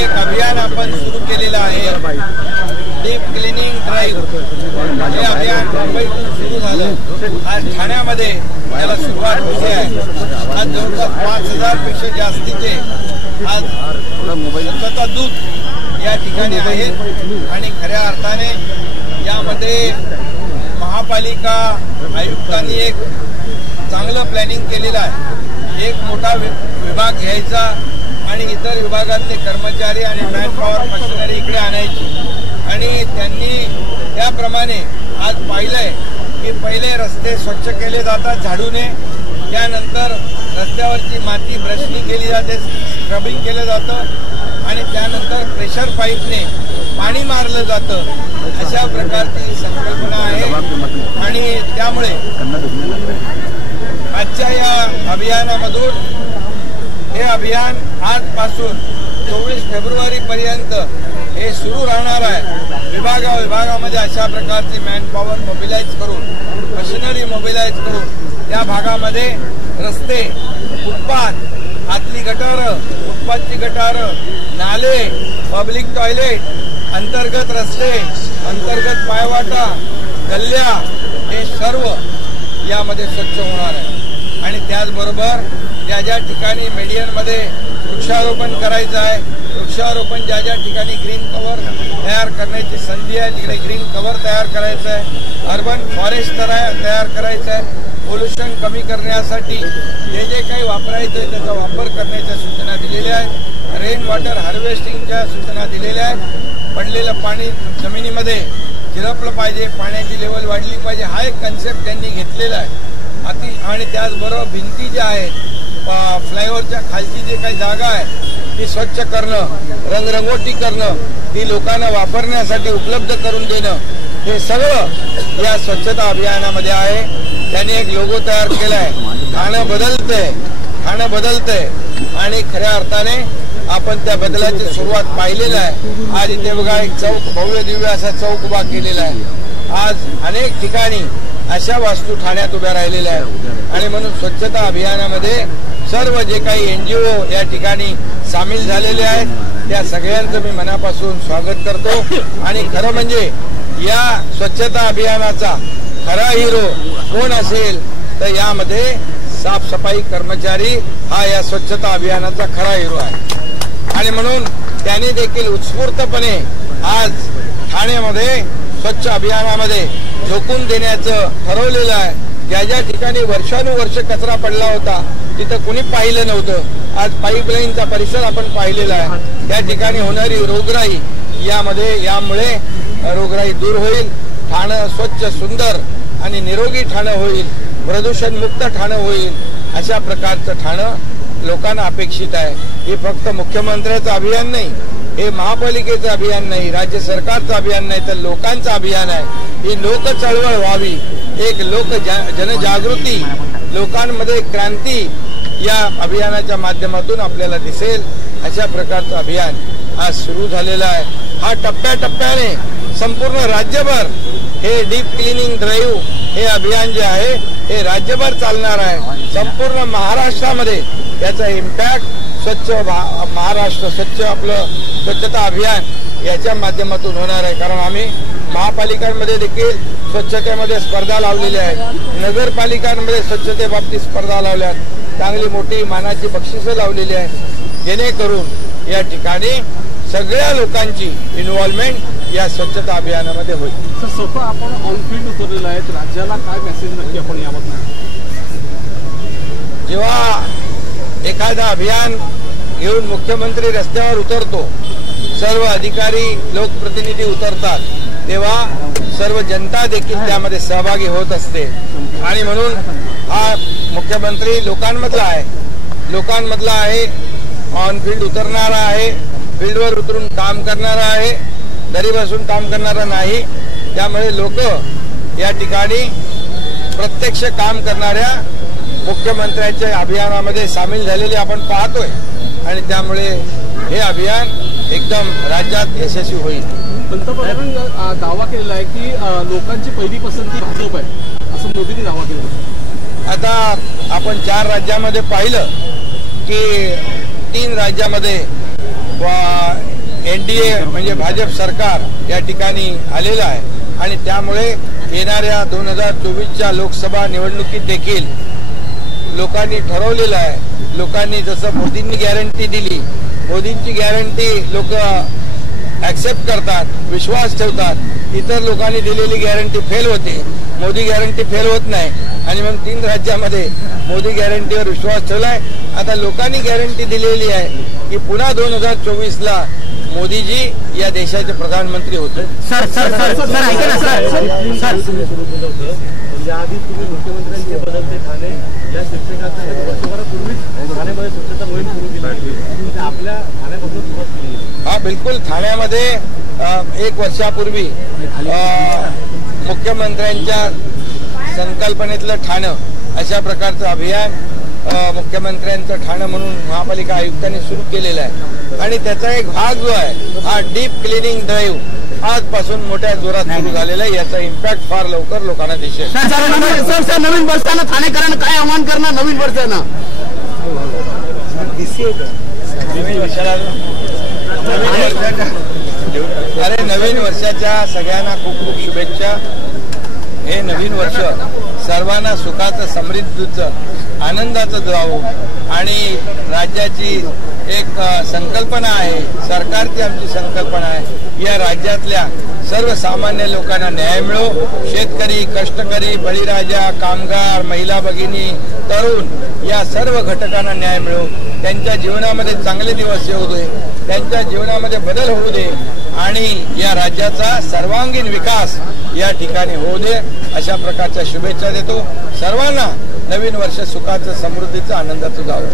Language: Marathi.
एक अभियान आपण सुरू केलेलं आहे, डीप क्लिनिंग ड्राईव्ह. हे अभियान मुंबईतून सुरू झालं. आज ठाण्यामध्ये त्याला सुरुवात होते आहे. आज जवळपास 5000 पेक्षा जास्तीचे आज स्वच्छता दूत या ठिकाणी आहेत आणि खऱ्या अर्थाने यामध्ये महापालिका आयुक्तांनी एक चांगलं प्लॅनिंग केलेलं आहे. एक मोठा विभाग घ्यायचा आणि इतर विभागातले कर्मचारी आणि मॅनपॉवर मशिनरी इकडे आणायची आणि त्यांनी त्याप्रमाणे आज पाहिलंय की पहिले रस्ते स्वच्छ केले जातात झाडूने, त्यानंतर रस्त्यावरची माती ब्रशनी केली जाते, स्क्रबिंग केलं जातं आणि त्यानंतर प्रेशर पाईपने पाणी मारलं जातं. अशा प्रकारची संकल्पना आहे आणि त्यामुळे आजच्या या अभियानामधून हे अभियान आजपासून 24 फेब्रुवारीपर्यंत हे सुरू राहणार आहे. विभागामध्ये अशा प्रकारची मॅनपॉवर मोबिलाइज करून, मशिनरी मोबिलाइज करून त्या भागामध्ये रस्ते, फुटपाथ, आतली गटारं, फुटपाथची गटारं, नाले, पब्लिक टॉयलेट, अंतर्गत रस्ते, अंतर्गत पायवाटा, गल्ल्या हे सर्व यामध्ये स्वच्छ होणार आहे. आणि त्याचबरोबर ज्या ज्या ठिकाणी मेडियनमध्ये वृक्षारोपण करायचं आहे, वृक्षारोपण ज्या ज्या ठिकाणी ग्रीन कव्हर तयार करण्याची संधी आहे तिकडे ग्रीन कव्हर तयार करायचं आहे, अर्बन फॉरेस्ट तयार करायचं आहे, पोल्युशन कमी करण्यासाठी जे जे काही वापरायचं आहे त्याचा वापर करण्याच्या सूचना दिलेल्या आहेत. रेन वॉटर हार्वेस्टिंगच्या सूचना दिलेल्या आहेत. पडलेलं पाणी जमिनीमध्ये झिरपलं पाहिजे, पाण्याची लेवल वाढली पाहिजे, हा एक कन्सेप्ट त्यांनी घेतलेला आहे. आणि त्याचबरोबर भिंती ज्या आहेत, फ्लायओव्हरच्या खालची जे काही जागा आहे ती स्वच्छ करणं, रंगरंगोटी करणं, ती लोकांना वापरण्यासाठी उपलब्ध करून देणं, हे सगळं या स्वच्छता अभियानामध्ये आहे. त्यांनी एक लोगो तयार केला आहे, ठाणं बदलतंय आणि खऱ्या अर्थाने आपण त्या बदलाची सुरुवात पाहिलेली आहे. आज इथे बघा एक चौक, भव्य दिव्य असा चौक उभा केलेला आहे. आज अनेक ठिकाणी अशा वास्तू ठाण्यात उभ्या राहिलेल्या आहेत आणि म्हणून स्वच्छता अभियानामध्ये सर्व जे काही NGO या ठिकाणी सामील झालेले आहेत त्या सगळ्यांचं मी मनापासून स्वागत करतो. आणि खरं म्हणजे या स्वच्छता अभियानाचा खरा हिरो कोण असेल तर यामध्ये साफसफाई कर्मचारी हा या स्वच्छता अभियानाचा खरा हिरो आहे. आणि म्हणून त्यांनी देखील उत्स्फूर्तपणे आज ठाण्यामध्ये स्वच्छ अभियानामध्ये झोकून देण्याचं ठरवलेलं आहे. ज्या ज्या ठिकाणी वर्षानुवर्ष कचरा पडला होता तिथं कुणी पाहिलं नव्हतं, आज पाईपलाईनचा परिसर आपण पाहिलेला आहे. त्या ठिकाणी होणारी रोगराई यामुळे रोगराई दूर होईल, ठाणं स्वच्छ सुंदर आणि निरोगी ठाणं होईल, प्रदूषणमुक्त ठाणं होईल. अशा प्रकारचं ठाणं लोकांना अपेक्षित आहे. हे फक्त मुख्यमंत्र्याचं अभियान नाही, हे महापालिकेचं अभियान नाही, राज्य सरकारचं अभियान नाही, तर लोकांचं अभियान आहे. ही लोक चळवळ व्हावी, एक जनजागृती, लोकांमध्ये क्रांती या अभियानाच्या माध्यमातून आपल्याला दिसेल. अशा प्रकारचं अभियान आज सुरू झालेलं आहे. हा टप्प्याटप्प्याने संपूर्ण राज्यभर हे डीप क्लिनिंग ड्राईव्ह हे अभियान जे आहे हे राज्यभर चालणार आहे. संपूर्ण महाराष्ट्रामध्ये याचा इम्पॅक्ट स्वच्छ महाराष्ट्र, स्वच्छ आपलं स्वच्छता अभियान याच्या माध्यमातून होणार आहे. कारण आम्ही महापालिकांमध्ये देखील स्वच्छतेमध्ये स्पर्धा लावलेल्या आहेत, नगरपालिकांमध्ये स्वच्छतेबाबतीत स्पर्धा लावल्या आहेत, चांगली मोठी मानाची बक्षिसं लावलेली आहेत, जेणेकरून या ठिकाणी सगळ्या लोकांची इन्व्हॉल्वमेंट या स्वच्छता अभियानामध्ये होईल. स्वतः आपण ऑनफील्ड उतरलेला आहे, राज्याला काय मेसेज नक्की आपण याबद्दल? जेव्हा एखादा अभियान घेऊन मुख्यमंत्री रस्त्यावर उतरतो, सर्व अधिकारी लोकप्रतिनिधी उतरतात, तेव्हा सर्व जनता देखील त्यामध्ये सहभागी होत असते. आणि म्हणून हा मुख्यमंत्री लोकांमधला आहे ऑन फील्ड उतरणारा आहे, फील्डवर उतरून काम करणारा आहे, घरी बसून काम करणारा नाही। त्यामुळे लोक या ठिकाणी प्रत्यक्ष काम करणाऱ्या मुख्यमंत्र्यांच्या अभियानामध्ये सामील झालेले आपण पाहतोय आणि त्यामुळे हे अभियान एकदम राज्यात यशस्वी होईल। पंतप्रधानांनी दावा केलेला आहे की लोकांची पहिली पसंती भाजप आहे, असं मोदींनी दावा केला। आता आपण 4 राज्यामध्ये पाहिलं की 3 राज्यामध्ये एनडीए म्हणजे भाजप सरकार या ठिकाणी आलेलं आहे आणि त्यामुळे येणाऱ्या 2024च्या लोकसभा निवडणुकीत देखील लोकांनी ठरवलेलं आहे। लोकांनी जसं मोदींनी गॅरंटी दिली, मोदींची गॅरंटी लोक ऍक्सेप्ट करतात, विश्वास ठेवतात। इतर लोकांनी दिलेली गॅरंटी फेल होते, मोदी गॅरंटी फेल होत नाही आणि मग 3 राज्यामध्ये मोदी गॅरंटीवर विश्वास ठेवलाय। आता लोकांनी गॅरंटी दिलेली आहे की पुन्हा 2024ला मोदीजी या देशाचे प्रधानमंत्री होते। सर ऐका ना सर याआधी तुम्ही मुख्यमंत्र्यांचे बदलते ठाणे या शीर्षकाचा वर्षभरापूर्वीच ठाण्यामध्ये स्वच्छता मोहीम सुरू केली होती, आपल्या ठाण्यापासून सुरुवात केली। हा बिलकुल, ठाण्यामध्ये 1 वर्षापूर्वी मुख्यमंत्र्यांच्या संकल्पनेतलं ठाणं अशा प्रकारचं अभियान मुख्यमंत्र्यांचं ठाणं म्हणून महापालिका आयुक्तांनी सुरू केलेलं आहे आणि त्याचा एक भाग जो आहे हा डीप क्लिनिंग ड्राईव्ह आजपासून मोठ्या जोरात सुरू झालेला आहे। याचा इम्पॅक्ट फार लवकर लोकांना दिसेल। नवीन वर्षानं ठाणेकरांना काय आव्हान करणार? नवीन वर्षानं अरे नवीन वर्षाच्या सगळ्यांना खूप खूप शुभेच्छा। हे नवीन वर्ष सर्वांना सुखाचं, समृद्धीचं, आनंदाचं जावो आणि राज्याची एक संकल्पना आहे, सरकारची आमची संकल्पना आहे, या राज्यातल्या सर्वसामान्य लोकांना न्याय मिळो। शेतकरी, कष्टकरी, बळीराजा, कामगार, महिला भगिनी, तरुण या सर्व घटकांना न्याय मिळो। त्यांच्या जीवनामध्ये चांगले दिवस येऊ दे, त्यांच्या जीवनामध्ये बदल होऊ दे आणि या राज्याचा सर्वांगीण विकास या ठिकाणी होऊ दे, अशा प्रकारच्या शुभेच्छा देतो। सर्वांना नवीन वर्ष सुखाचं, समृद्धीचं, आनंदाचं जावं।